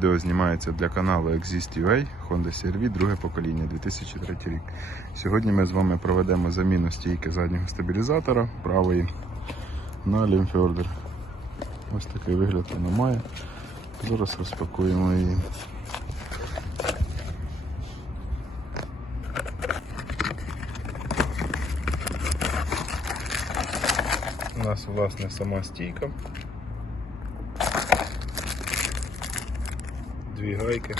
Відео знімається для каналу Exist.ua Honda CR-V, друге покоління, 2003 рік. Сьогодні ми з вами проведемо заміну стійки заднього стабілізатора правої на лімфьордер. Ось такий вигляд вона має. Зараз розпакуємо її. У нас власне сама стійка. Дві гайки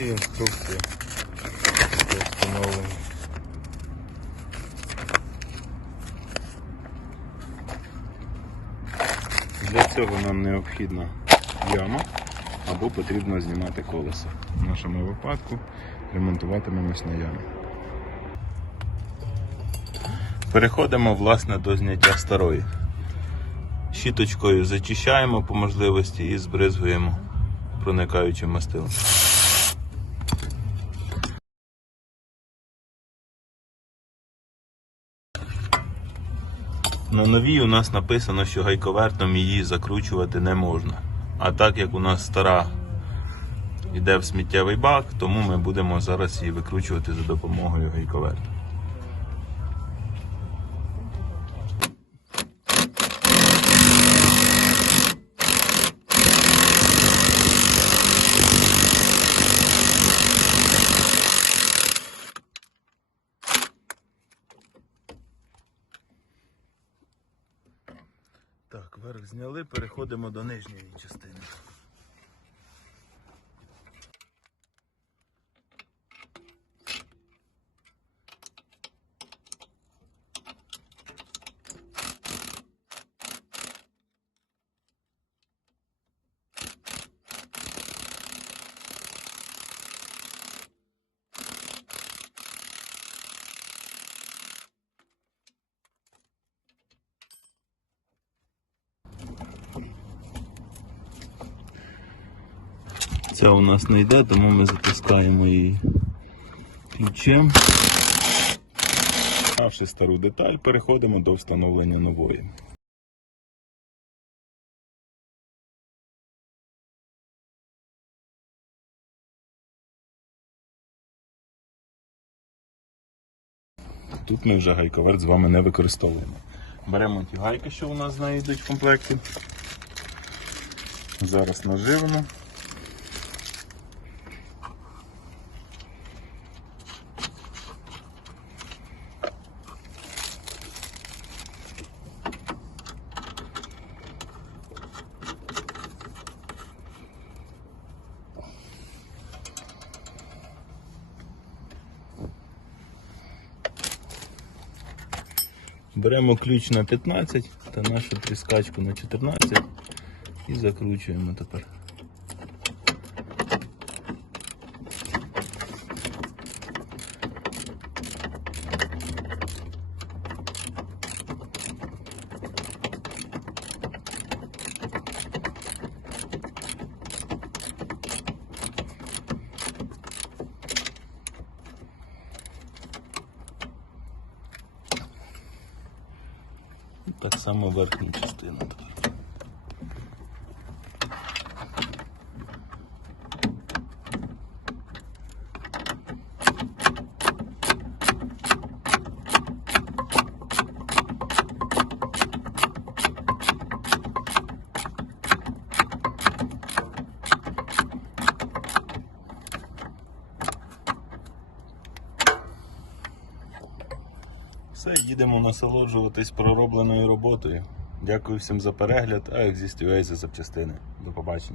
і інструкція для встановлення. Для цього нам необхідна яма або потрібно знімати колесо. В нашому випадку ремонтуватимемось на ямі. Переходимо власне до зняття старої. Щіточкою зачищаємо по можливості і збризгуємо проникаючим мастилом. На новій у нас написано, що гайковертом її закручувати не можна. А так як у нас стара йде в сміттєвий бак, тому ми будемо зараз її викручувати за допомогою гайковерта. Так, верх зняли, переходимо до нижньої частини. Це у нас не йде, тому ми затискаємо її ключем. Ставши стару деталь, переходимо до встановлення нової. Тут ми вже гайковерт з вами не використовуємо. Беремо ті гайки, що у нас з йдуть в комплекті. Зараз наживимо. Беремо ключ на 15 та нашу тріскачку на 14 і закручуємо тепер. Так само верхню частину Все, їдемо насолоджуватись проробленою роботою. Дякую всім за перегляд, а Exist.ua за запчастини. До побачення.